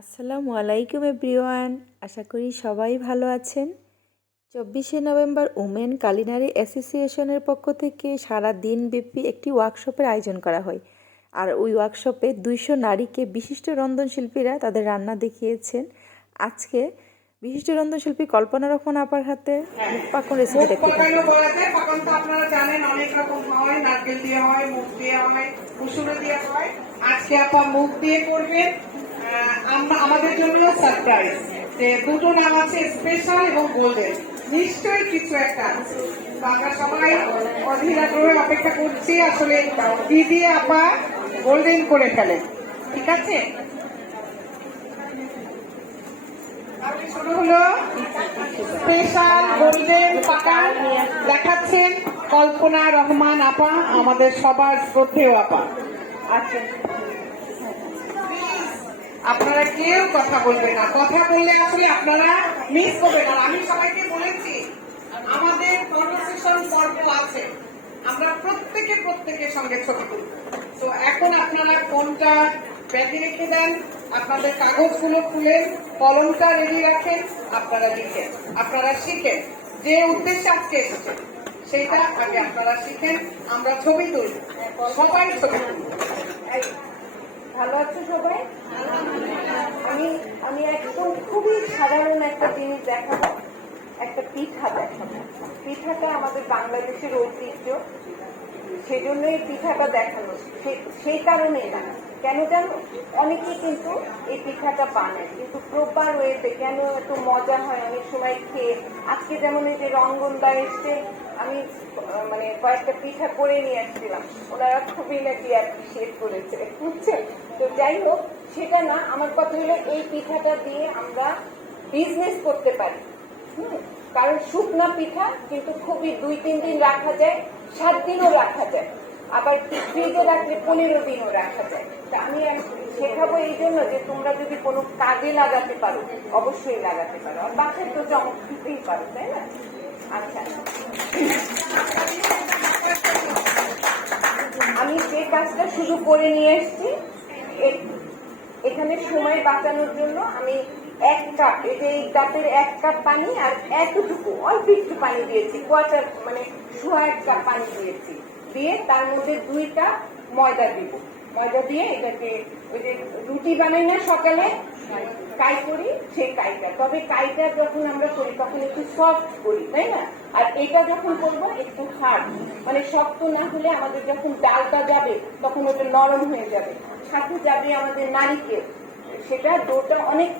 আসসালামু আলাইকুম এভরিওয়ান, আশা করি সবাই ভালো আছেন। 24শে নভেম্বর ওমেন কালিনারি অ্যাসোসিয়েশনের পক্ষ থেকে সারা দিনব্যাপী একটি ওয়ার্কশপের আয়োজন করা হয়। আর ওই ওয়ার্কশপে 200 নারীকে বিশিষ্ট রন্ধনশিল্পীরা তাদের রান্না দেখিয়েছেন। আজকে বিশিষ্ট রন্ধনশিল্পী কল্পনা রহমান আপার হাতে মুখ পাকন রেসিপি দেখতে থাকুন। পাকন তো আপনারা জানেন অনেক রকম হয়, নারকেল দিয়ে হয়, মুগ দিয়ে হয়, মুসুরে দিয়ে হয়। আজকে আপা মুগ দিয়ে করবেন। আমাদের জন্য সারপ্রাইজ যে দুটো নাম আছে, স্পেশাল এবং গোল্ডেন। নিশ্চয়ই কিছু একটা আছে, তো আমরা সবাই অধীর আগ্রহে অপেক্ষা করছি আসলে কি দিয়ে আপা গোল্ডেন করে ফেলেন। ঠিক আছে, শুরু হলো স্পেশাল গোল্ডেন পাকান। দেখাচ্ছেন কল্পনা রহমান আপা, আমাদের সবার শ্রদ্ধেয় আপা। আচ্ছা, আপনারা কেউ কথা বলবেন না, কথা বললে আসলে আপনারা মিস করবেন। আর আমি সবাইকে বলেছি আমাদের কনভারসেশন পর্ব আছে, আমরা প্রত্যেকের সঙ্গে ছবি তুলব। তো এখন আপনারা কোনটা ব্যাগে রেখে দেন, আপনাদের কাগজগুলো খুলেন, কলমটা রেডি রাখেন, আপনারা লিখেন, আপনারা শিখেন যে উদ্দেশ্যে আজকে এসেছেন সেটা আগে আপনারা শিখেন। আমরা ছবি তুলব, সবাই ছবি তুলব। ভালো আছে সবাই? আমি একদম খুবই সাধারণ একটা জিনিস দেখাবো, একটা পিঠা দেখাবো। পিঠাটা আমাদের বাংলাদেশের ঐতিহ্য, সেজন্যই পিঠাটা দেখানো। সেই কারণেই না, কেন জানো, অনেকে কিন্তু এই পিঠাটা বানায়, কিন্তু প্রপার ওয়েতে কেন এত মজা হয় অনেক সময় খেয়ে। আজকে যেমন এই যে রঙ্গনদা এসছে, আমি মানে কয়েকটা পিঠা করে নিয়ে আসছিলাম, ওনারা খুবই নাকি অ্যাপ্রিসিয়েট করেছে, বুঝছেন? তো যাই হোক, সেটা না, আমার কথা হলো এই পিঠাটা দিয়ে আমরা বিজনেস করতে পারি। কারণ শুকনা পিঠা কিন্তু খুবই 2-3 দিন রাখা যায়, 7 দিনও রাখা যায়, আবার ফ্রিজে রাখলে 15 দিনও রাখা যায়। তা আমি শেখাবো এই জন্য যে তোমরা যদি কোনো কাজে লাগাতে পারো অবশ্যই লাগাতে পারো, আর বাসায় তো চমক দিতেই পারো, তাই না? আচ্ছা, আমি যে কাজটা শুরু করে নিয়ে এসছি, এখানে সময় বাঁচানোর জন্য আমি 1 কাপ, এই যে এই কাপের 1 কাপ পানি আর এতটুকু অল্প একটু পানি দিয়েছি, কোয়ার্টার মানে 1.5 কাপ পানি দিয়েছি, দিয়ে তার মধ্যে 2 কাপ ময়দা দিব। ময়দা দিয়ে এটাকে, ওই যে রুটি বানাই না সকালে কাই করি, সেই কাইটা, তবে কাইটা যখন আমরা করি তখন একটু সফট করি, তাই না? আর এটা যখন করবো একটু হার্ড, মানে শক্ত না হলে আমাদের যখন ডালটা যাবে তখন ওটা নরম হয়ে যাবে, সাথে যাবে আমাদের নারিকেল, সেটা ডোটা অনেক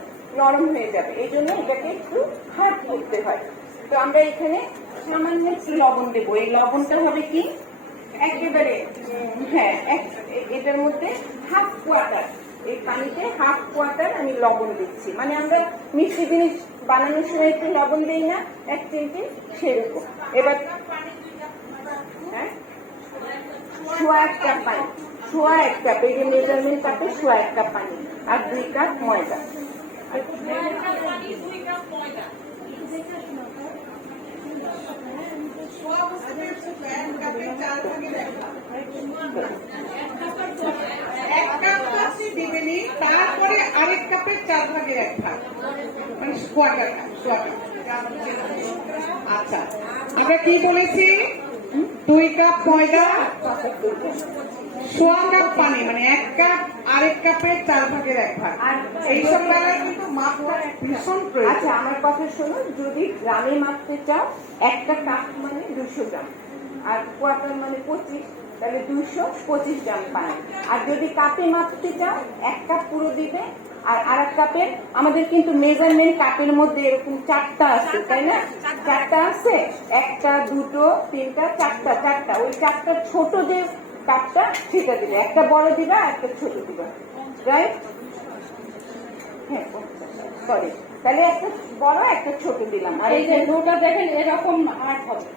নরম হয়ে যাবে। এই জন্য এটাকে একটু হার্ড করতে হয়। তো আমরা এখানে সামান্য একটু লবণ দেবো। এই লবণটা হবে কি একেবারে, হ্যাঁ, এটার মধ্যে হাফ কোয়ার্টার, এই পানিতে হাফ কোয়ার্টার আমি লবণ দিচ্ছি। মানে আমরা মিষ্টি জিনিস বানানোর সময় একটু লবণ দিই না 1 চিমটি, সেরকম। এবার হ্যাঁ, 1.5 কাপ পানি, 1.5 কাপ, এই যে মেজারমেন্ট কাপে 1.5 কাপ পানি আর 2 কাপ ময়দা। তারপরে আরেক কাপের 4 ভাগের 1 ভাগ, মানে কোয়ার্টার কাপ। আচ্ছা, আমরা কি বলেছি? 2 কাপ ময়দা, 1.5 কাপ পানি, মানে 1 কাপ আরেক কাপের 4 ভাগের 1 ভাগ। এইসব বেলায় কিন্তু মাপটা ভীষণ প্রয়োজন। আচ্ছা, আমার কথা শোনো, যদি গ্রামে মাপতে চাও 1টা কাপ মানে 200 গ্রাম, আর কোয়ার্টার মানে 25, তাহলে 225 গ্রাম পানি। আর যদি কাপে মাপতে চাও 1 কাপ পুরো দিবে, আর আরেক কাপের, আমাদের কিন্তু মেজারমেন্ট কাপের মধ্যে এরকম 4টা আছে, তাই না? 4টা আছে, 1টা 2টো 3টা 4টা, ওই 4টা ছোট যে কাপটা সেটা দিবে, একটা বড় দিবা একটা ছোট দিবা, রাইট? হ্যাঁ, সরি, তাহলে একটা বড় একটা ছোট দিলাম। আর এই যে ডোটা দেখেন এরকম হার্ড হবে,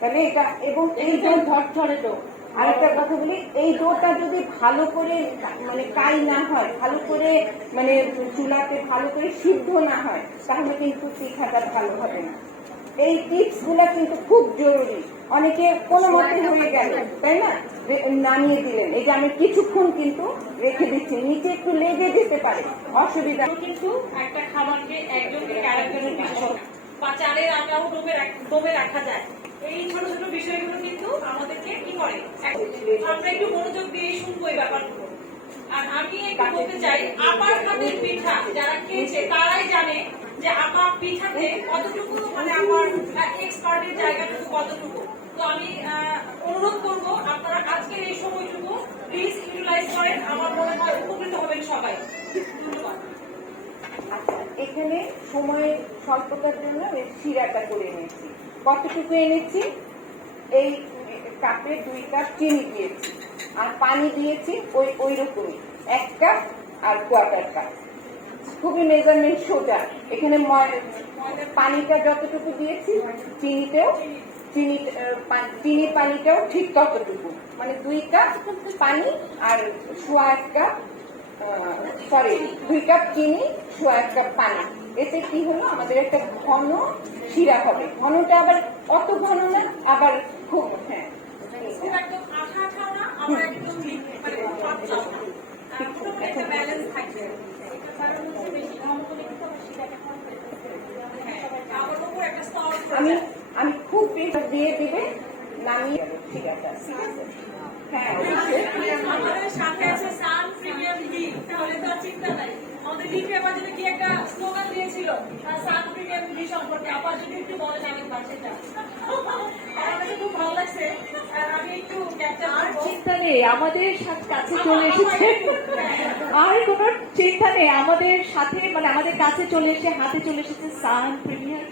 তাহলে এটা, এবং এই ডো ঝরঝরে ডো। আর একটা কথা বলি, এই ডোটা যদি ভালো করে মানে কাই না হয়, ভালো করে মানে চুলাতে ভালো করে সিদ্ধ না হয়, তাহলে কিন্তু পিঠাটা ভালো হবে না। এই টিপস গুলা কিন্তু খুব জরুরি। অনেকে কোনো মতে হয়ে গেল, তাই না, নামিয়ে দিলেন। এই যে আমি কিছুক্ষণ কিন্তু রেখে দিচ্ছি, নিচে একটু লেগে যেতে পারে, অসুবিধা। কিন্তু একটা খাবারকে একজনকে ক্যারেক্টারের বিষয় বা চালের আটাও ডোবে রাখা যায়, এই ছোট ছোট বিষয়গুলো কিন্তু আমাদেরকে কি করে, আমরা একটু মনোযোগ দিয়ে শুনবো এই ব্যাপারগুলো। আর আমি একটু বলতে চাই, আপার হাতের পিঠা যারা খেয়েছে তারাই জানে যে আপা পিঠাতে কতটুকু, মানে আমার এক্সপার্টের জায়গাটুকু কতটুকু। তো আমি অনুরোধ করবো আপনারা আজকের এই সময়টুকু প্লিজ ইউটিলাইজ করেন, আমার মনে হয় উপকৃত হবেন সবাই। ধন্যবাদ। আচ্ছা, এখানে সময় স্বল্পতার জন্য আমি শিরাটা করে নিয়েছি। কতটুকু এনেছি? এই কাপে 2 কাপ চিনি দিয়েছি, আর পানি দিয়েছি ওই রকমই 1 কাপ আর 1/4 কাপ। খুবই মেজারমেন্ট সোজা। এখানে পানিটা যতটুকু দিয়েছি, চিনি পানিটাও ঠিক ততটুকু, মানে 2 কাপ পানি আর 1/4 কাপ, 2 কাপ চিনি 1/4 কাপ পানি। এতে কি হলো, আমাদের একটা ঘন শিরা হবে। ঘনটা আবার অত ঘন না, আবার খুব, হ্যাঁ, খুব একদম আঠা আঠাও না, আবার একদম মানে খুব পাতলাও না, পুরোপুরি একটা ব্যালেন্স থাকবে। এটা কারণ হচ্ছে বেশি ঘন হলে কিন্তু আবার শিরাটা কম হয়ে যাবে, আবার উপর একটা স্তর আমি আমি খুব বেশি দিয়ে দিবে, নামিয়ে যাবে। ঠিক আছে, হ্যাঁ, অবশ্যই। আমাদের সাথে আছে সান প্রিমিয়াম লিগ, তাহলে তো আর চিন্তা নাই। আমাদের লিগের মাঝে কি একটা স্লোগান দিয়েছিল সান প্রিমিয়াম লিগ সম্পর্কে, আবার যদি একটু বলেন আরেকবার সেটা। আমার কাছে খুব ভালো লাগছে, আমি একটু ক্যাপচার আর চিন্তা নেই, আমাদের কাছে চলে এসেছে। আর কোন চিন্তা নেই, আমাদের সাথে, মানে আমাদের কাছে চলে এসে, হাতে চলে এসেছে সান প্রিমিয়ার।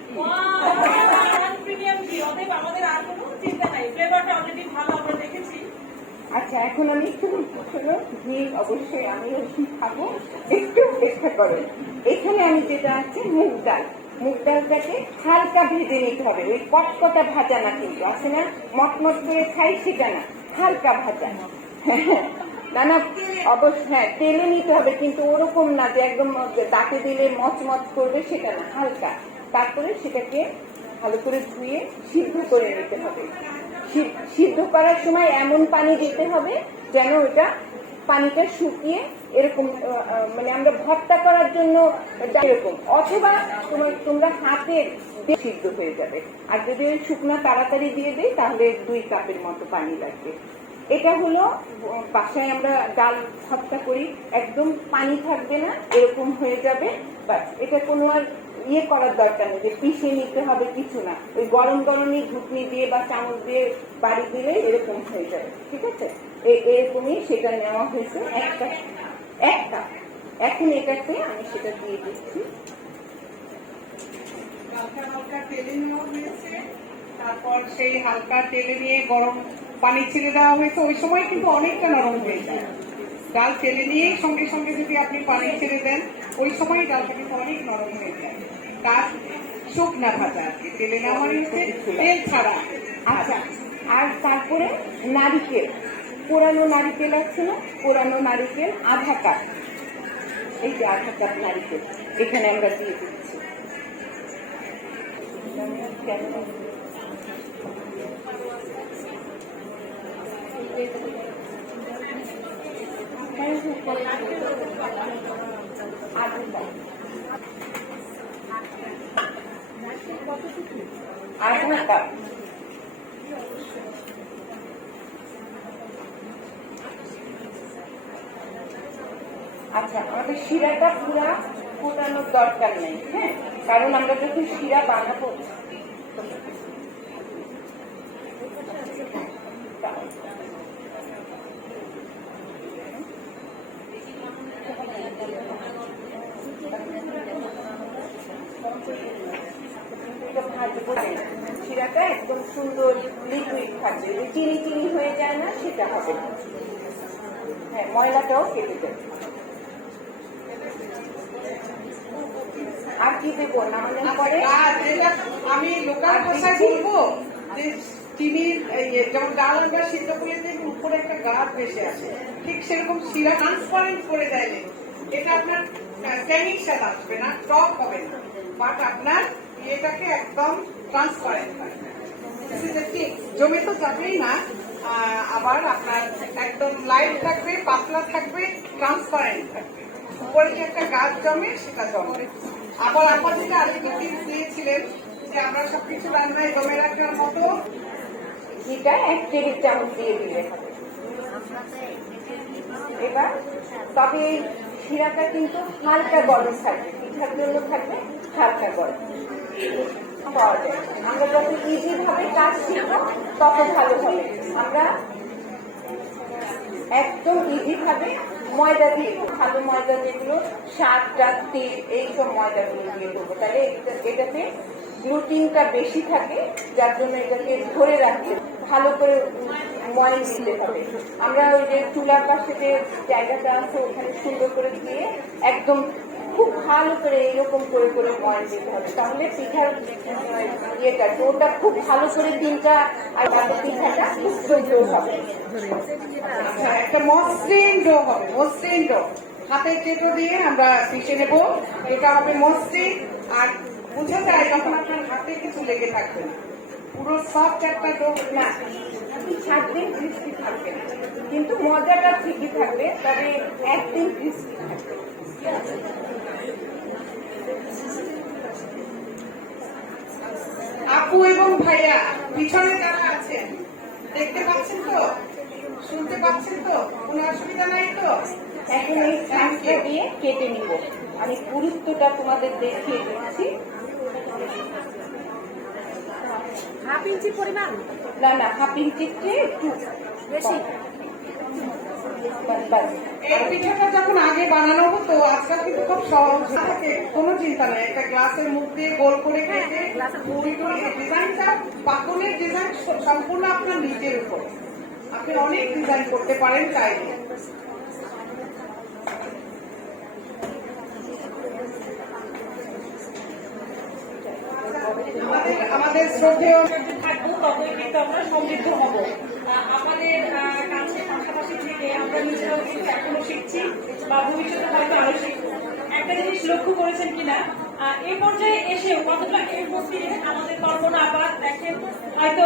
প্রিমিয়াম টি, অতএব আমাদের আর কোনো চিন্তা নাই, ফ্লেভারটা অলরেডি ভালো আমরা দেখেছি। আচ্ছা, এখন আমি একটু ঘি, অবশ্যই আমি খাবো, একটু অপেক্ষা করো। এখানে আমি যেটা আছে মুগ ডালটাকে হালকা ভেজে নিতে হবে। ওই কটকটা ভাজা না, কিন্তু আছে না মটমট করে খাই সেটা না, হালকা ভাজা। না না, অবশ্যই, হ্যাঁ, তেলে নিতে হবে, কিন্তু ওরকম না যে একদম দাঁতে দিলে মচমচ করবে, সেটা না, হালকা। তারপরে সেটাকে ভালো করে ধুয়ে সিদ্ধ করে নিতে হবে। সিদ্ধ করার সময় এমন পানি দিতে হবে যেন ওটা পানিটা শুকিয়ে এরকম, মানে আমরা ভর্তা করার জন্য এরকম, অথবা তোমরা হাতে সিদ্ধ হয়ে যাবে। আর যদি ওই শুকনা তাড়াতাড়ি দিয়ে দিই, তাহলে 2 কাপের মতো পানি লাগবে। এটা হলো বাসায় আমরা ডাল ভর্তা করি, একদম পানি থাকবে না, এরকম হয়ে যাবে। বাস, এটা কোনো আর করার দরকার নেই যে পিষে নিতে হবে, কিছু না। ওই গরম গরমই ঘুটনি দিয়ে বা চামচ দিয়ে বাড়ি দিলে এরকম হয়ে যাবে। ঠিক আছে, এরকমই সেটা নেওয়া হয়েছে, 1 কাপ। এখন এটাতে আমি সেটা দিয়ে দিচ্ছি। হালকা হালকা তেলে নেওয়া হয়েছে, তারপর সেই হালকা তেলে নিয়ে গরম পানি ছেড়ে দেওয়া হয়েছে। ওই সময় কিন্তু অনেকটা নরম হয়ে যায় ডাল। তেলে নিয়ে সঙ্গে সঙ্গে যদি আপনি পানি ছেড়ে দেন, ওই সময় ডালটা কিন্তু অনেক নরম হয়ে যায়। তার শুকনা ভাজা আর কি, তেলে নেওয়া মানে হচ্ছে তেল ছাড়া। আচ্ছা, আর তারপরে নারিকেল, পোড়ানো নারিকেল আছে না, পোড়ানো নারিকেল 1/2 কাপ। এই যে 1/2 কাপ নারিকেল এখানে আমরা দিয়ে দিচ্ছি। আধা কাপ। আচ্ছা, আমাদের শিরাটা পুরা ফোটানোর দরকার নেই, হ্যাঁ, কারণ আমরা যখন শিরা বানাবো শিরাটা একদম সুন্দর লিকুইড থাকবে, চিনি চিনি হয়ে যায় না, সেটা হবে। হ্যাঁ, ময়লাটাও কেটে দেবে। আর কি দেবো নামানোর পরে? আমি লোকাল ভাষায় বলবো যে চিনির যেমন ডাল আমরা সিদ্ধ করে দিই, উপরে একটা গাছ ভেসে আসে, ঠিক সেরকম শিরা ট্রান্সপারেন্ট করে দেয়। এটা আপনার ট্যানিং স্বাদ আসবে না, টক হবে না, বাট আপনার এটাকে একদম ট্রান্সপারেন্ট হয়। জমে তো যাবেই না, আবার আপনার একদম লাইট থাকবে, পাতলা থাকবে, ট্রান্সপারেন্ট থাকবে। উপরে যে একটা গাছ জমে সেটা জমবে। আবার আপনাদেরকে আরেকটু টিপস দিয়েছিলেন যে আমরা সবকিছু রান্নায় জমে রাখার মতো ঘিটা 1 টেবিল চামচ দিয়ে দিলে হবে। এবার তবে এই শিরাটা কিন্তু হালকা গরম থাকবে, পিঠার জন্য থাকবে হালকা গরম পাওয়া যায়। আমরা যত ইজি ভাবে কাজ শিখবো তত ভালো হবে। আমরা একদম ইজি ভাবে ময়দা দিয়ে ভালো ময়দা, যেগুলো সাতটা তেল এইসব ময়দাগুলো দিয়ে দেবো, তাহলে এটাতে গ্লুটিনটা বেশি থাকে, যার জন্য এটাকে ধরে রাখতে ভালো করে ময়ন দিতে হবে। আমরা ওই যে চুলার পাশে যে জায়গাটা আছে ওখানে সুন্দর করে দিয়ে একদম খুব ভালো করে এইরকম করে করে ময়ন দিতে হবে, তাহলে পিঠার ইয়েটা ডোটা খুব ভালো করে তিনটা আর পিঠাটা খুব সুন্দর হবে। আচ্ছা, একটা মসৃণ ডো হবে, মসৃণ ডো। হাতের চেটো দিয়ে আমরা পিষে নেব, এটা হবে মসৃণ। আর বুঝে যায় যখন আপনার হাতে কিছু লেগে থাকবে না, পুরো সফট একটা ডো না সাতদিন ক্রিস্পি থাকবে না, কিন্তু মজাটা ঠিকই থাকবে, তবে একদিন ক্রিস্পি থাকবে। আপু এবং ভাইয়া পিছনে যারা আছেন দেখতে পাচ্ছেন তো, শুনতে পাচ্ছেন তো, কোনো অসুবিধা নাই তো? এখন এই চামচটা দিয়ে কেটে নিব। আমি পুরুত্বটা তোমাদের দেখিয়ে দিচ্ছি। হাফ ইঞ্চি পরিমাণ, না না, হাফ ইঞ্চির চেয়ে একটু বেশি। এই পিঠাটা যখন আগে বানানো হতো, আজকাল কিন্তু খুব সহজ থাকে, কোনো চিন্তা নেই। একটা গ্লাসের মুখ দিয়ে গোল করে কেটে ডিজাইনটা, পাতনের ডিজাইন সম্পূর্ণ আপনার নিজের উপর, আপনি অনেক ডিজাইন করতে পারেন চাইলে। আমাদের শ্রদ্ধেয় থাকবো ততই কিন্তু আমরা সমৃদ্ধ হব। আমাদের কাছে পাশাপাশি থেকে আমরা নিজেরাও কিন্তু এখনো শিখছি বা ভবিষ্যতে হয়তো আরো শিখবো। একটা জিনিস লক্ষ্য করেছেন কিনা, এই পর্যায়ে এসে কতটা এফোর্ট আমাদের কল্পনা আবার দেখেন, হয়তো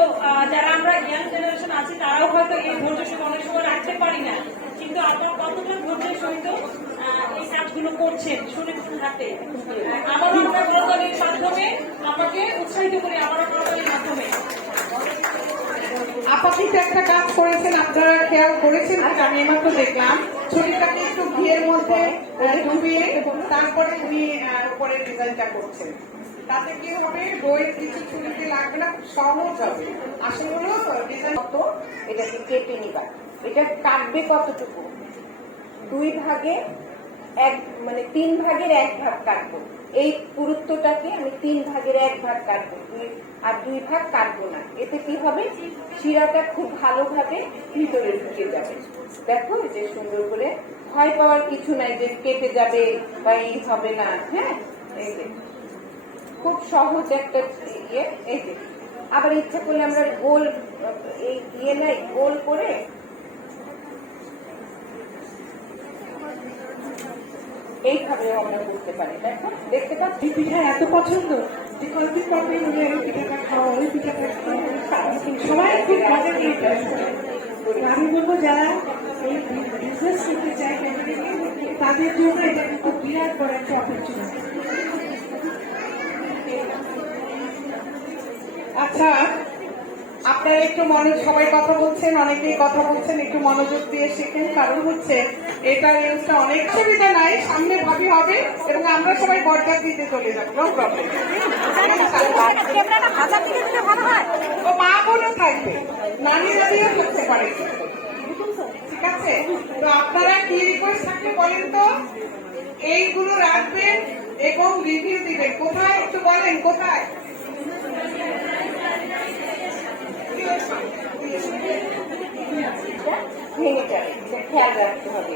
যারা আমরা ইয়াং জেনারেশন আছি তারাও হয়তো এই ধৈর্য সঙ্গে অনেক সময় রাখতে পারি না, কিন্তু আপনারা কতটা ধৈর্যের সহিত এই কাজগুলো করছেন শুনে হাতে। আমারও আমরা করতালির মাধ্যমে আমাকে উৎসাহিত করি, আমারও করতালির মাধ্যমে। আপাতত একটা কাজ করেছেন, আপনারা খেয়াল করেছেন? আমি এমাত্র দেখলাম ছুরিটাকে একটু ঘিয়ের মধ্যে ডুবিয়ে তারপরে উনি উপরে ডিজাইনটা করছেন। তাতে কি হবে, বইয়ের কিছু ছুরিতে লাগবে না, খুব সহজ হবে। আসলে হলো ডিজাইন তো এটাকে কেটে নিবা। এটা কাটবে কতটুকু? 2 ভাগে 1, মানে 3 ভাগের 1 ভাগ কাটবো। এই পুরুত্বটাকে আমি 3 ভাগের 1 ভাগ কাটবো, আর 2 ভাগ কাটবো না। এতে কি হবে, শিরাটা খুব ভালোভাবে ভিতরে ঢুকে যাবে। দেখো যে সুন্দর করে, ভয় পাওয়ার কিছু নাই যে কেটে যাবে বা এই হবে না। হ্যাঁ, এই যে খুব সহজ একটা ইয়ে। এই যে আবার ইচ্ছা করলে আমরা গোল এই ইয়ে নাই, গোল করে এইভাবেও আমরা করতে পারি। দেখো, দেখতে পাচ্ছি পিঠা এত পছন্দ যে কয়েকদিন পর উনি এই পিঠাটা খাওয়া, ওই পিঠাটা খাওয়া, সবাই খুব মজা নিয়ে আমি বলবো যারা এই বিজনেস করতে চায় তাদের জন্য এটা কিন্তু বিরাট বড় একটা অপরচুনিটি। আচ্ছা, আপনারা একটু সবাই কথা বলছেন, অনেকেই কথা বলছেন, একটু মনোযোগ দিয়ে শেখেন। কারণ হচ্ছে এটার ইউজটা অনেক সুবিধা নাই, সামনে ভাবি হবে এবং আমরা সবাই বরদার দিতে চলে যাবো, নো প্রবলেম। ও মা বোনও থাকবে, নানি দাদিও থাকতে পারে, ঠিক আছে? তো আপনারা কি রিকোয়েস্ট থাকলে বলেন তো, এইগুলো রাখবেন এবং রিভিউ দিবেন। কোথায় একটু বলেন, কোথায়? ভেঙে যাবে, খেয়াল রাখতে হবে।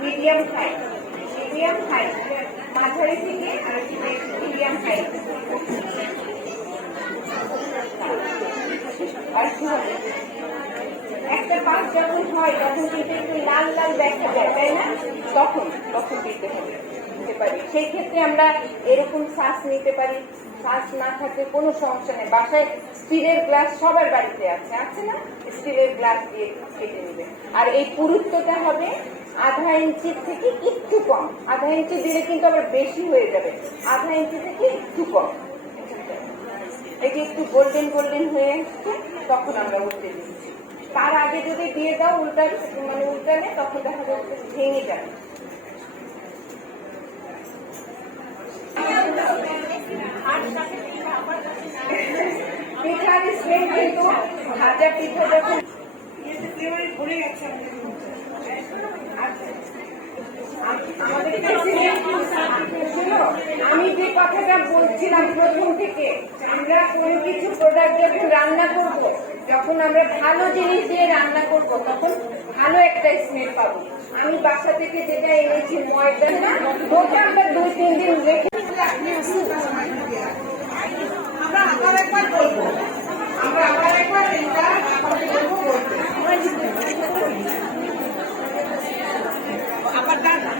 মিডিয়াম হাই, মিডিয়াম হাই, মাঝারি থেকে আর মিডিয়াম হাই। আর কি হবে, একটা পাশ যখন হয় তখন কিন্তু একটু লাল লাল দেখা যায়, তাই না? তখন দিতে হবে, দিতে পারি। সেই ক্ষেত্রে আমরা এরকম শ্বাস নিতে পারি। শ্বাস না থাকলে কোনো সমস্যা নেই। বাসায় স্টিলের গ্লাস সবার বাড়িতে আছে না? স্টিলের গ্লাস দিয়ে কেটে নেবে। আর এই পুরুত্বটা হবে 1/2 ইঞ্চির থেকে একটু কম। 1/2 ইঞ্চি দিলে কিন্তু আবার বেশি হয়ে যাবে। 1/2 ইঞ্চি থেকে একটু কম। এই যে একটু গোল্ডেন হয়ে আসছে, তখন আমরা উল্টে দিচ্ছি। তার আগে যদি দিয়ে দাও উল্টালে, তখন দেখা যাচ্ছে ভেঙে যাবে। পিঠার স্মেল কিন্তু ভাজা পিঠা যখন আমি যে কথাটা বলছিলাম প্রথম থেকে, আমরা কোন কিছু প্রোডাক্ট যখন রান্না করব, যখন আমরা ভালো জিনিস দিয়ে রান্না করব, তখন ভালো একটা স্মেল পাবো। আমি বাসা থেকে যেটা এনেছি ময়দা না, ওটা আমরা 2-3 দিন রেখে আমরা আবার একবার বলবো, এটা আবার দাদা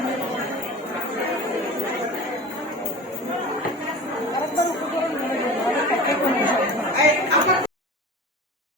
আরেকবার উপকরণ